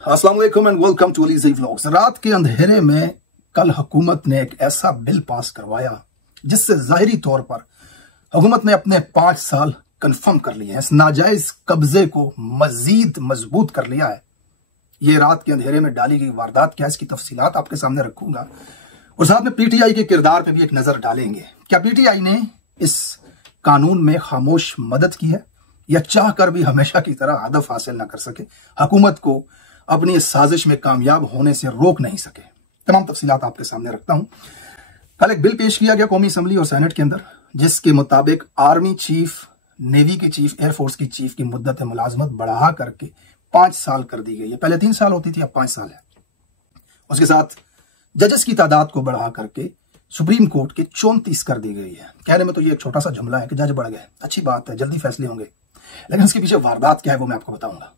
अस्सलाम वालेकुम and welcome to अलीज़ी vlogs. रात के अंधेरे में कल हुकूमत ने एक ऐसा बिल पास करवाया जिससे जाहिरी तौर पर हुकूमत ने अपने 5 साल कंफर्म कर लिए हैं। इस नाजायज कब्जे को मजीद मजबूत कर लिया है। ये रात के अंधेरे में डाली गई वारदात क्या है, इसकी तफसीलात आपके सामने रखूंगा और साथ में पीटीआई के किरदार पे भी एक नजर डालेंगे। क्या पीटीआई ने इस कानून में खामोश मदद की है या चाह कर भी हमेशा की तरह हदफ हासिल ना कर सके, हुकूमत को अपनी इस साजिश में कामयाब होने से रोक नहीं सके। तमाम तफसीलात आपके सामने रखता हूं। कल एक बिल पेश किया गया कौमी असम्बली और सेनेट के अंदर जिसके मुताबिक आर्मी चीफ, नेवी के चीफ, एयरफोर्स की चीफ की मुद्दत मुलाजमत बढ़ा करके 5 साल कर दी गई है। पहले 3 साल होती थी, अब 5 साल है। उसके साथ जजेस की तादाद को बढ़ा करके सुप्रीम कोर्ट के 34 कर दी गई है। कहने में तो ये एक छोटा सा जुमला है कि जज बढ़ गए, अच्छी बात है, जल्दी फैसले होंगे, लेकिन इसके पीछे वारदात क्या है वो मैं आपको बताऊंगा।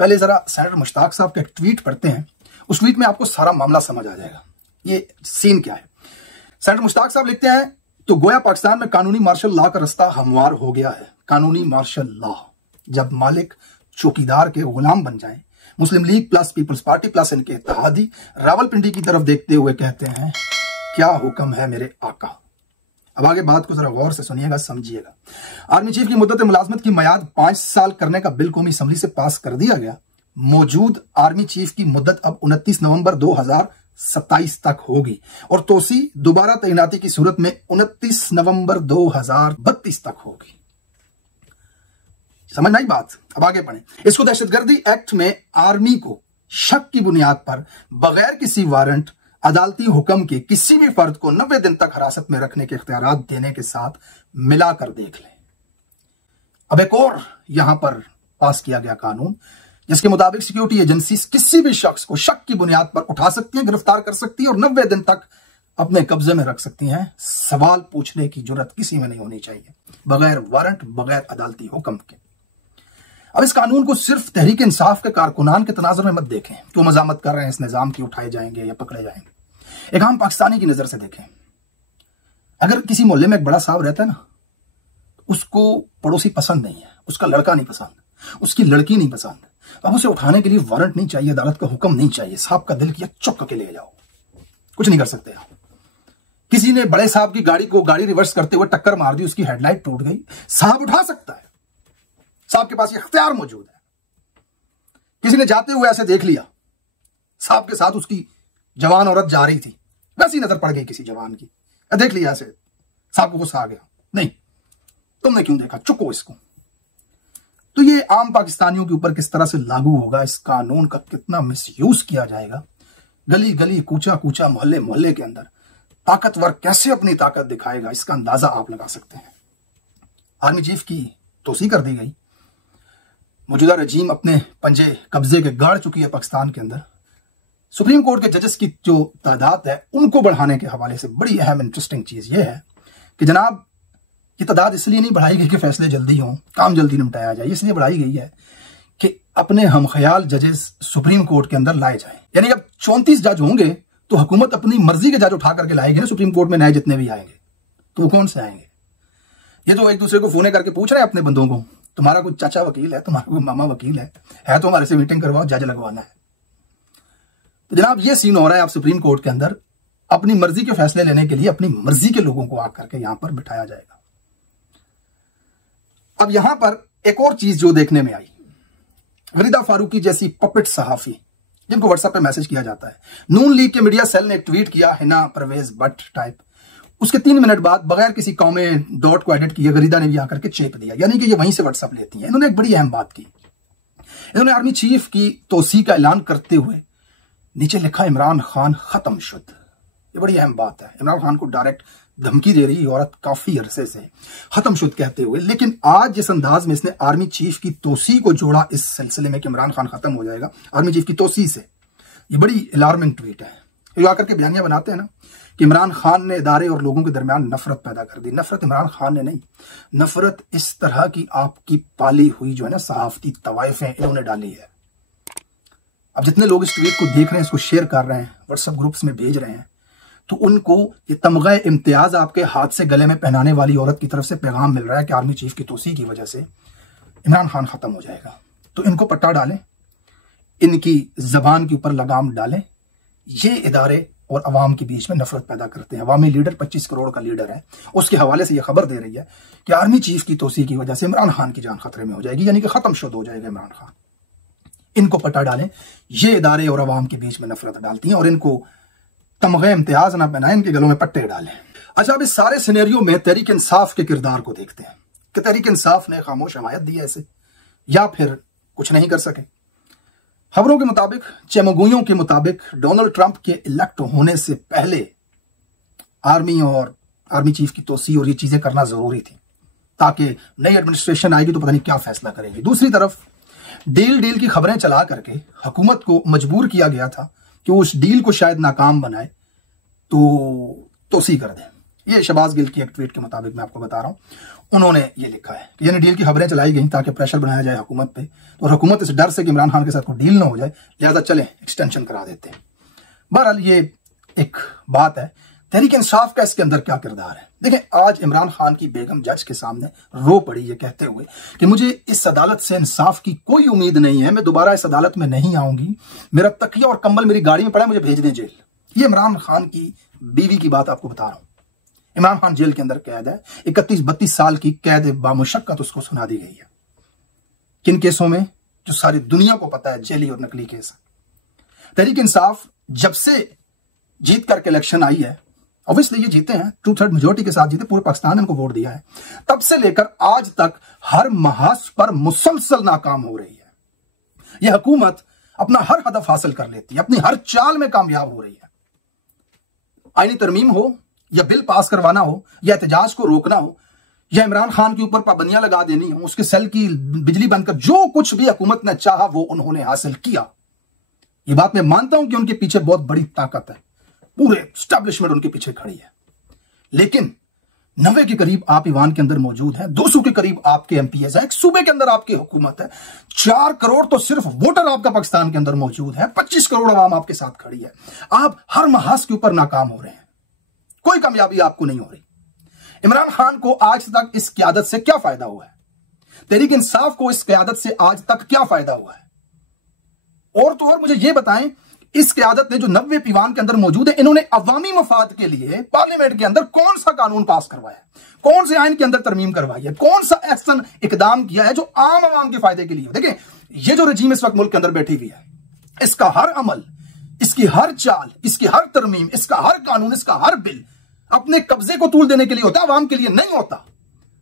पहले जरा सेनेटर मुश्ताक साहब का एक ट्वीट पढ़ते हैं, उस ट्वीट में आपको सारा मामला समझ आ जाएगा। ये सीन क्या है। सेनेटर मुश्ताक साहब लिखते हैं, तो गोया पाकिस्तान में कानूनी मार्शल लॉ का रास्ता हमवार हो गया है। कानूनी मार्शल लॉ, जब मालिक चौकीदार के गुलाम बन जाएं, Muslim League plus People's Party plus इनके इत्तेहादी रावलपिंडी की तरफ देखते हुए कहते हैं, क्या हुक्म है मेरे आका। अब आगे बात को जरा गौर से सुनिएगा, समझिएगा। आर्मी चीफ की मुद्दत मुलाजमत की मियाद 5 साल करने का बिल कौमी असम्बली से पास कर दिया गया। मौजूद आर्मी चीफ की मुद्दत अब 29 नवंबर 2027 तक होगी और तोसी दोबारा तैनाती की सूरत में 29 नवंबर 2032 तक होगी। समझ नहीं बात। अब आगे बढ़े। इसको दहशतगर्दी एक्ट में आर्मी को शक की बुनियाद पर बगैर किसी वारंट अदालती हुक्म के किसी भी फर्द को 90 दिन तक हिरासत में रखने के इख्तियारात देने के साथ मिलाकर देख लें। अब एक और यहां पर पास किया गया कानून जिसके मुताबिक सिक्योरिटी एजेंसी किसी भी शख्स को शक की बुनियाद पर उठा सकती हैं, गिरफ्तार कर सकती है और 90 दिन तक अपने कब्जे में रख सकती हैं। सवाल पूछने की जरूरत किसी में नहीं होनी चाहिए, बगैर वारंट, बगैर अदालती हुक्म के। अब इस कानून को सिर्फ तहरीक इंसाफ के कारकुनान के तनाजुर में मत देखें, क्यों मजामत कर रहे हैं इस निजाम की, उठाए जाएंगे या पकड़े जाएंगे। एक आम पाकिस्तानी की नजर से देखें। अगर किसी मोहल्ले में एक बड़ा साहब रहता है ना, उसको पड़ोसी पसंद नहीं है, उसका लड़का नहीं पसंद, उसकी लड़की नहीं पसंद, तो अब उसे उठाने के लिए वारंट नहीं चाहिए, अदालत का हुक्म नहीं चाहिए। साहब का दिल किया, चुप करके ले जाओ, कुछ नहीं कर सकते आप। किसी ने बड़े साहब की गाड़ी रिवर्स करते हुए टक्कर मार दी, उसकी हेडलाइट टूट गई, साहब उठा सकता है, साहब के पास ये इख्तियार मौजूद है। किसी ने जाते हुए ऐसे देख लिया, साहब के साथ उसकी जवान औरत जा रही थी, वैसी नजर पड़ गई किसी जवान की, देख लिया ऐसे, साहब को गुस्सा आ गया, नहीं तुमने क्यों देखा, चुको इसको। तो ये आम पाकिस्तानियों के ऊपर किस तरह से लागू होगा, इस कानून का कितना मिसयूज किया जाएगा, गली गली, कूचा कूचा, मोहल्ले मोहल्ले के अंदर ताकतवर कैसे अपनी ताकत दिखाएगा, इसका अंदाजा आप लगा सकते हैं। आर्मी चीफ की तोसी कर दी गई। मौजूदा रजीम अपने पंजे कब्जे के गाड़ चुकी है पाकिस्तान के अंदर। सुप्रीम कोर्ट के जजेस की जो तादाद है उनको बढ़ाने के हवाले से बड़ी अहम इंटरेस्टिंग चीज यह है कि जनाब ये तादाद इसलिए नहीं बढ़ाई गई कि फैसले जल्दी हों, काम जल्दी निपटाया जाए, इसलिए बढ़ाई गई है कि अपने हम ख्याल जजेस सुप्रीम कोर्ट के अंदर लाए जाएं। यानी जब 34 जज होंगे तो हुकूमत अपनी मर्जी के जज उठा करके लाएगी ना सुप्रीम कोर्ट में, नए जितने भी आएंगे, तो वो कौन से आएंगे। ये तो एक दूसरे को फोन करके पूछ रहे हैं अपने बंदों को, तुम्हारा कोई चाचा वकील है, तुम्हारा कोई मामा वकील है तो हमारे से मीटिंग करवाओ, जज लगवाना है। तो जनाब ये सीन हो रहा है, आप सुप्रीम कोर्ट के अंदर अपनी मर्जी के फैसले लेने के लिए अपनी मर्जी के लोगों को आकर के यहां पर बिठाया जाएगा। अब यहां पर एक और चीज जो देखने में आई, फरीदा फारूकी जैसी पपेट सहाफी जिनको व्हाट्सएप पे मैसेज किया जाता है, नून लीग के मीडिया सेल ने एक ट्वीट किया, हिना परवेज भट्ट टाइप, उसके 3 मिनट बाद बगैर किसी कौमे डॉट को एडिट किए फरीदा ने भी आकर के चेप दिया, यानी कि ये वहीं से व्हाट्सएप लेती हैं। इन्होंने एक बड़ी अहम बात की, इन्होंने आर्मी चीफ की तोसी का ऐलान करते हुए नीचे लिखा, इमरान खान खत्म शुद्ध। ये बड़ी अहम बात है, इमरान खान को डायरेक्ट धमकी दे रही औरत काफी अरसे से, खत्म शुद्ध कहते हुए। लेकिन आज जिस अंदाज में इसने आर्मी चीफ की तोसी को जोड़ा इस सिलसिले में कि इमरान खान खत्म हो जाएगा आर्मी चीफ की तोसी से, ये बड़ी अलार्मिंग ट्वीट है। ये आकर के बयानियां बनाते हैं ना कि इमरान खान ने इदारे और लोगों के दरमियान नफरत पैदा कर दी। नफरत इमरान खान ने नहीं, नफरत इस तरह की आपकी पाली हुई जो है ना सहाफती तवाइफें, इन्होंने डाली है। अब जितने लोग इस ट्वीट को देख रहे हैं, इसको शेयर कर रहे हैं, व्हाट्सएप ग्रुप्स में भेज रहे हैं, तो उनको ये तमगा इम्तियाज आपके हाथ से गले में पहनाने वाली औरत की तरफ से पैगाम मिल रहा है कि आर्मी चीफ की तोसी की वजह से इमरान खान खत्म हो जाएगा। तो इनको पट्टा डालें, इनकी जबान के ऊपर लगाम डालें। ये इदारे और अवाम के बीच में नफरत पैदा करते हैं। अवामी लीडर 25 करोड़ का लीडर है, उसके हवाले से यह खबर दे रही है कि आर्मी चीफ की तोसी की वजह से इमरान खान की जान खतरे में हो जाएगी, यानी कि खत्म शुद्ध हो जाएगा इमरान खान। इनको पटा डालें। ये इदारे और अवाम के बीच में नफरत डालती हैं और इनको तमगे इम्तियाज ना पहनाएं, इनके गलों में पट्टे डालें। अच्छा, अब इस सारे सिनेरियो में तहरीक इंसाफ के किरदार को देखते हैं कि तहरीक इंसाफ ने खामोश हमायत दी है इसे, या फिर कुछ नहीं कर सके। खबरों के मुताबिक, चमगुइयों के मुताबिक, डोनाल्ड ट्रंप के इलेक्ट होने से पहले आर्मी और आर्मी चीफ की तोसी और ये चीजें करना जरूरी थी, ताकि नई एडमिनिस्ट्रेशन आएगी तो पता नहीं क्या फैसला करेगी। दूसरी तरफ डील की खबरें चला करके हुकूमत को मजबूर किया गया था कि उस डील को शायद नाकाम बनाए तो तोसी कर दें। ये शहबाज गिल की एक ट्वीट के मुताबिक मैं आपको बता रहा हूं, उन्होंने ये लिखा है कि यानी डील की खबरें चलाई गई ताकि प्रेशर बनाया जाए हुकूमत पे, और हुकूमत इस डर से कि इमरान खान के साथ कोई डील ना हो जाए, लिहाजा चले एक्सटेंशन करा देते हैं। बहरहाल ये एक बात है। तहरीक इंसाफ का इसके अंदर क्या किरदार है? देखें, आज इमरान खान की बेगम जज के सामने रो पड़ी ये कहते हुए कि मुझे इस अदालत से इंसाफ की कोई उम्मीद नहीं है, मैं दोबारा इस अदालत में नहीं आऊंगी, मेरा तकिया और कंबल मेरी गाड़ी में पड़ा है, मुझे भेज दें जेल। ये इमरान खान की बीवी की बात आपको बता रहा हूं। इमरान खान जेल के अंदर कैद है, 31-32 साल की कैद बामुशक्कत उसको सुना दी गई है। किन केसों में? जो सारी दुनिया को पता है, जेली और नकली केस। तहरीक इंसाफ जब से जीत करके इलेक्शन आई है, ऑब्वियसली ये जीते हैं, 2/3 मेजोरिटी के साथ जीते, पूरे पाकिस्तान ने इनको वोट दिया है, तब से लेकर आज तक हर महाज पर मुसलसल नाकाम हो रही है। यह हुकूमत अपना हर हदफ हासिल कर लेती है, अपनी हर चाल में कामयाब हो रही है। आईनी तरमीम हो या बिल पास करवाना हो या एहतजाज को रोकना हो या इमरान खान के ऊपर पाबंदियां लगा देनी हो, उसके सेल की बिजली बंद कर, जो कुछ भी हुकूमत ने चाहा वो उन्होंने हासिल किया। ये बात मैं मानता हूं कि उनके पीछे बहुत बड़ी ताकत है, पूरे एस्टैब्लिशमेंट उनके पीछे खड़ी है। लेकिन 90 के करीब आप ईवान के अंदर मौजूद है, 200 के करीब आपके एमपीएस है, एक सूबे के अंदर आपकी हुकूमत है, 4 करोड़ तो सिर्फ वोटर आपका पाकिस्तान के अंदर मौजूद है, 25 करोड़ आवाम आपके साथ खड़ी है। आप हर महाज के ऊपर नाकाम हो रहे हैं, कोई कामयाबी आपको नहीं हो रही। इमरान खान को आज तक इस क़यादत से क्या फायदा हुआ है? तहरीक इंसाफ को इस क़यादत से आज तक क्या फायदा हुआ है? और तो और मुझे यह बताएं, इस क़यादत ने जो 90 ईवान के अंदर मौजूद है, इन्होंने अवामी मफाद के लिए पार्लियामेंट के अंदर कौन सा कानून पास करवाया, कौन से आइन के अंदर तरमीम करवाई है, कौन सा एक्शन इकदाम किया है जो आम आवाम के फायदे के लिए? देखिए, ये जो रजीम इस वक्त मुल्क के अंदर बैठी हुई है, इसका हर अमल, इसकी हर चाल, इसकी हर तरमीम, इसका हर कानून, इसका हर बिल अपने कब्जे को तूल देने के लिए होता है, आवाम के लिए नहीं होता।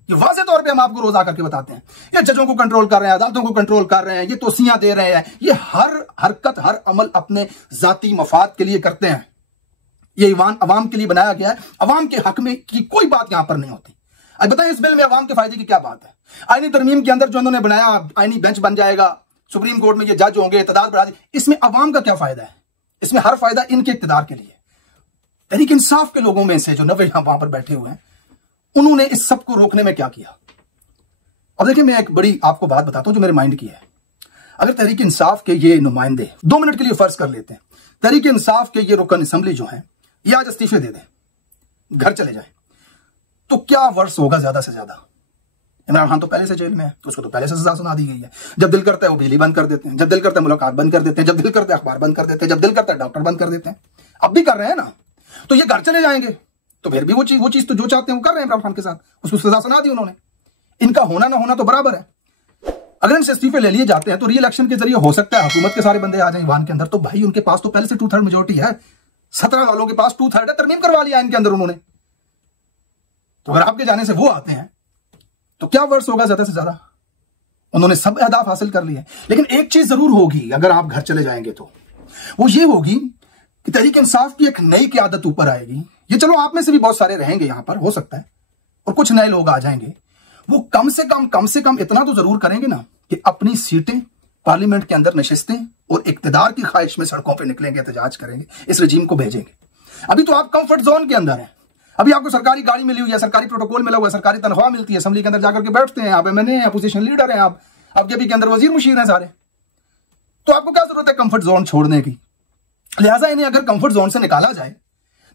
ये वाज़ेह तौर पे हम आपको रोज आकर के बताते हैं। ये जजों को कंट्रोल कर रहे हैं, अदालतों को कंट्रोल कर रहे हैं, ये तोसियां दे रहे हैं, ये हर हरकत, हर अमल अपने जाती मफाद के लिए करते हैं। ये ईवान अवाम के लिए बनाया गया है, अवाम के हक में की कोई बात यहां पर नहीं होती। अब बताएं, इस बिल में अवाम के फायदे की क्या बात है? आईनी तरमीम के अंदर जो उन्होंने बनाया, आईनी बेंच बन जाएगा, सुप्रीम कोर्ट में ये जज होंगे, तादाद बढ़ा दी, इसमें अवाम का क्या फायदा है? इसमें हर फायदा इनके इक्तिदार के लिए। तहरीक इंसाफ के लोगों में से जो 90 वहां पर बैठे हुए हैं, उन्होंने इस सब को रोकने में क्या किया? अब देखिए, मैं एक बड़ी आपको बात बताता हूं जो मेरे माइंड की है। अगर तहरीक इंसाफ के ये नुमाइंदे 2 मिनट के लिए फर्ज कर लेते हैं, तहरीक इंसाफ के ये रुकन असेंबली जो है ये आज इस्तीफे दे दें, घर चले जाए, तो क्या वर्ष होगा ज्यादा से ज्यादा? इमरान खान तो पहले से जेल में है, तो उसको तो पहले से सजा सुना दी गई है। जब दिल करता है वो बिजली बंद कर देते हैं, जब दिल करता है मुलाकात बंद कर देते हैं, जब दिल करता है अखबार बंद कर देते हैं, जब दिल करता है डॉक्टर बंद कर देते हैं। अब भी कर रहे हैं ना, तो ये घर चले जाएंगे, तो फिर भी वो चीज तो जो चाहते हैं वो कर रहे हैं इमरान खान के साथ, उसको सजा सुना दी उन्होंने। इनका होना ना होना तो बराबर है। अगर इनसे इस्तीफे ले लिए जाते हैं तो री इलेक्शन के जरिए हो सकता है हुकूमत के सारे बंदे आ जाए ईवान के अंदर, तो भाई उनके पास तो पहले से 2/3 मेजोरिटी है, 17 वालों के पास 2/3 है, तरमीम करवा लिया इनके अंदर उन्होंने। तो अगर आपके जाने से वो आते हैं तो क्या वर्ष होगा ज्यादा से ज्यादा? उन्होंने सब अहदाफ हासिल कर लिए। लेकिन एक चीज जरूर होगी अगर आप घर चले जाएंगे तो, वो ये होगी कि तहरीक इंसाफ की एक नई क़यादत ऊपर आएगी। ये चलो आप में से भी बहुत सारे रहेंगे यहां पर, हो सकता है, और कुछ नए लोग आ जाएंगे। वो कम से कम इतना तो जरूर करेंगे ना कि अपनी सीटें पार्लियामेंट के अंदर नशिस्तें और इक्तिदार की ख्वाहिश में सड़कों पर निकलेंगे, एहतजाज करेंगे, इस रजीम को भेजेंगे। अभी तो आप कंफर्ट जोन के अंदर हैं, अभी आपको सरकारी गाड़ी मिली हुई है, सरकारी प्रोटोकॉल मिला हुआ है, सरकारी तनख्वाह मिलती है, असेंबली के अंदर जाकर के बैठते हैं, आप एमएनए हैं, अपोजिशन लीडर हैं, आप आपके के अंदर वजीर मुशीर हैं सारे, तो आपको क्या जरूरत है कंफर्ट जोन छोड़ने की? लिहाजा इन्हें अगर कंफर्ट जोन से निकाला जाए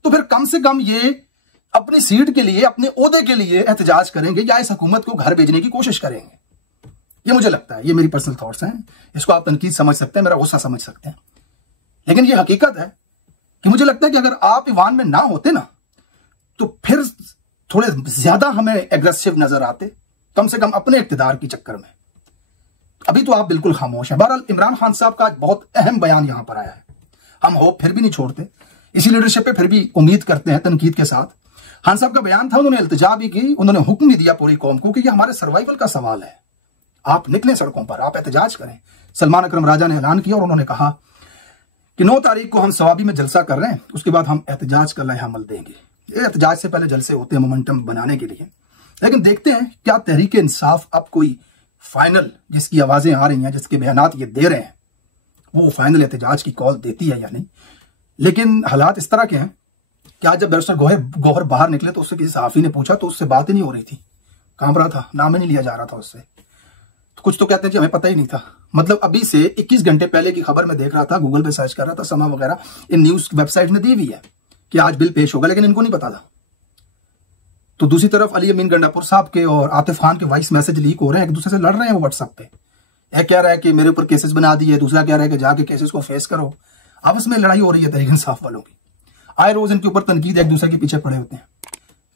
तो फिर कम से कम ये अपनी सीट के लिए, अपने ओहदे के लिए एहतजाज करेंगे या इस हुकूमत को घर भेजने की कोशिश करेंगे। ये मुझे लगता है, ये मेरी पर्सनल थॉट्स हैं, इसको आप तनकीद समझ सकते हैं, मेरा गुस्सा समझ सकते हैं, लेकिन ये हकीकत है कि मुझे लगता है कि अगर आप ईवान में ना होते ना तो फिर थोड़े ज्यादा हमें एग्रेसिव नजर आते, कम से कम अपने इक्तिदार की चक्कर में। अभी तो आप बिल्कुल खामोश हैं। बहरहाल इमरान खान साहब का बहुत अहम बयान यहां पर आया है, हम होप फिर भी नहीं छोड़ते, इसी लीडरशिप पे फिर भी उम्मीद करते हैं तनकीद के साथ। खान साहब का बयान था, उन्होंने इल्तिजा भी की, उन्होंने हुक्म भी दिया पूरी कौम को कि ये हमारे सर्वाइवल का सवाल है, आप निकलें सड़कों पर, आप एहतजाज करें। सलमान अकरम राजा ने ऐलान किया और उन्होंने कहा कि 9 तारीख को हम सवाबी में जलसा कर रहे हैं, उसके बाद हम एहतजाज का लाहे अमल देंगे। ये एहतजाज से पहले जलसे होते हैं मोमेंटम बनाने के लिए, लेकिन देखते हैं क्या तहरीक इंसाफ अब कोई फाइनल, जिसकी आवाजें आ रही हैं, जिसके बयानात ये दे रहे हैं, वो फाइनल एहतजाज की कॉल देती है या नहीं। लेकिन हालात इस तरह के हैं कि आज जब बैरिस्टर गौहर बाहर निकले तो उससे किसी सहाफी ने पूछा तो उससे बात ही नहीं हो रही थी, कांप रहा था, नाम ही नहीं लिया जा रहा था उससे। तो कुछ तो कहते हैं जी हमें पता ही नहीं था, मतलब अभी से 21 घंटे पहले की खबर मैं देख रहा था, गूगल पे सर्च कर रहा था, समा वगैरह इन न्यूज वेबसाइट ने दी हुई है कि आज बिल पेश होगा, लेकिन इनको नहीं पता था। तो दूसरी तरफ अली अमीन गंडापुर साहब के और आतिफ खान के वॉइस मैसेज लीक हो रहे हैं, एक दूसरे से लड़ रहे हैं वो व्हाट्सएप पे। एक कह रहा है कि मेरे ऊपर केसेस बना दिए, दूसरा कह रहा है कि जाके केसेस को फेस करो। आपस में लड़ाई हो रही है तहरीक इंसाफ वालों की, आए रोज इनके ऊपर तनकीद, एक दूसरे के पीछे पड़े होते हैं।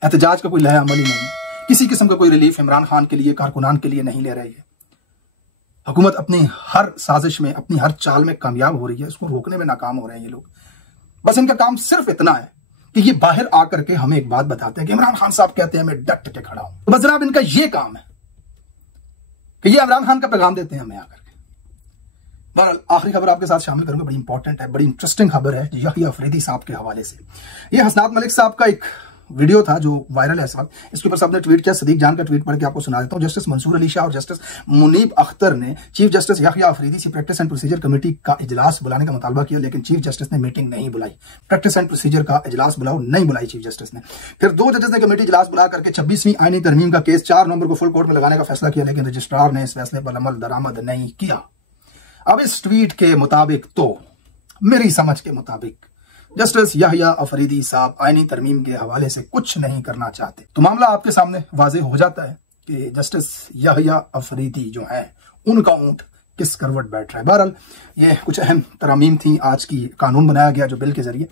एहतजाज का कोई लय अमल ही नहीं है, किसी किस्म का कोई रिलीफ इमरान खान के लिए, कारकुनान के लिए नहीं ले रही है। हुकूमत अपनी हर साजिश में, अपनी हर चाल में कामयाब हो रही है, इसको रोकने में नाकाम हो रहे हैं ये लोग। बस इनका काम सिर्फ इतना है कि ये बाहर आकर के हमें एक बात बताते हैं कि इमरान खान साहब कहते हैं मैं डट के खड़ा हूं। तो बस जनाब इनका ये काम है कि ये इमरान खान का पैगाम देते हैं हमें आकर के। बहरहाल आखिरी खबर आपके साथ शामिल करूंगा, बड़ी इंपॉर्टेंट है, बड़ी इंटरेस्टिंग खबर है यहिया अफरीदी साहब के हवाले से। ये हसनात मलिक साहब का एक वीडियो था जो वायरल है इस वक्त, इसके ऊपर सबने ट्वीट किया। सदीक जान का ट्वीट पढ़ के आपको सुना देता हूं। जस्टिस मंसूर अली शाह और जस्टिस मुनीब अख्तर ने चीफ जस्टिस यहिया अफरीदी से प्रैक्टिस एंड प्रोसीजर कमेटी का इजलास बुलाने का मुतालबा किया, लेकिन चीफ जस्टिस ने मीटिंग नहीं बुलाई। प्रैक्टिस एंड प्रोसीजर का इजलास बुलाओ, नहीं बुलाई चीफ जस्टिस ने। फिर 2 जजेस ने कमेटी इजलास बुला करके 26वीं आईनी तरमीम का केस 4 नवंबर को फुल कोर्ट में लगाने का फैसला किया, लेकिन रजिस्ट्रार ने इस फैसले पर अमल दरामद नहीं किया। अब इस ट्वीट के मुताबिक, तो मेरी समझ के मुताबिक, जस्टिस यहिया अफरीदी साहब आईनी तरमीम के हवाले से कुछ नहीं करना चाहते। तो मामला आपके सामने वाज़ेह हो जाता है कि जस्टिस यहिया अफरीदी जो है उनका ऊंट किस करवट बैठ रहा है। बहरहाल ये कुछ अहम तरामीम थी, आज की कानून बनाया गया जो बिल के जरिए,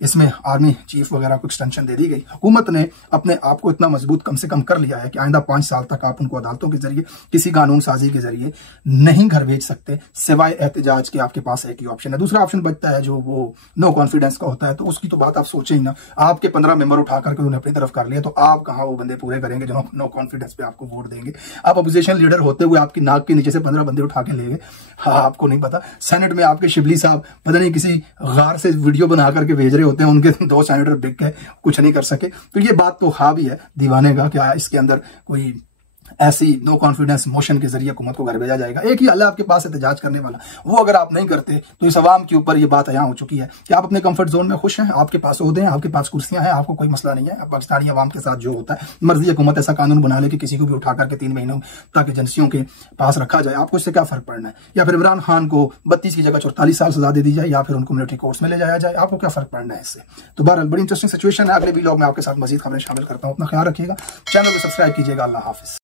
इसमें आर्मी चीफ वगैरह को एक्सटेंशन दे दी गई। हुकूमत ने अपने आप को इतना मजबूत कम से कम कर लिया है कि आइंदा 5 साल तक आप उनको अदालतों के जरिए, किसी कानून साजी के जरिए नहीं घर भेज सकते, सिवाय एहतजाज के। आपके पास एक ही ऑप्शन है, दूसरा ऑप्शन बचता है जो वो नो कॉन्फिडेंस का होता है, तो उसकी तो बात आप सोचें ही ना। आपके 15 मेंबर उठा करके उन्हें अपनी तरफ कर लिया, तो आप कहाँ वो बंदे पूरे करेंगे जो नो कॉन्फिडेंस पे आपको वोट देंगे। आप अपोजिशन लीडर होते हुए आपकी नाक के नीचे से 15 बंदे उठा के ले गए, हाँ आपको नहीं पता। सेनेट में आपके शिबली साहब पता नहीं किसी गार से वीडियो बना करके भेज रहे होते हैं, उनके 2 सेनेटर बिक गए, कुछ नहीं कर सके। तो ये बात तो हाँ भी है दीवाने का, क्या इसके अंदर कोई ऐसी नो कॉन्फिडेंस मोशन के जरिए हुकूमत को घर भेजा जाएगा। एक ही हल है आपके पास एहतजाज करने वाला, वो अगर आप नहीं करते तो इस अवाम के ऊपर ये बात अयां हो चुकी है कि आप अपने कंफर्ट जोन में खुश हैं, आपके पास ओहदे हैं, आपके पास कुर्सियां हैं, आपको कोई मसला नहीं है। पाकिस्तानी अवाम के साथ जो होता है, मर्जी हुकूमत ऐसा कानून बना ले कि किसी को भी उठा करके 3 महीनों तक एजेंसियों के पास रखा जाए, आपको इससे क्या फर्क पड़ना है। या फिर इमरान खान को 32 की जगह 44 साल सजा दे दी जाए, या फिर उनको मिलिट्री कोर्ट्स में ले जाया जाए, आपको क्या फर्क पड़ना है इससे। तो बहरहाल बड़ी इंटरेस्टिंग सिचुएशन है। अगले वीडियो में आपके साथ मजीद खबरें शामिल करता हूं। अपना ख्याल रखिएगा, चैनल को सब्सक्राइब कीजिएगा। अल्लाह हाफिज।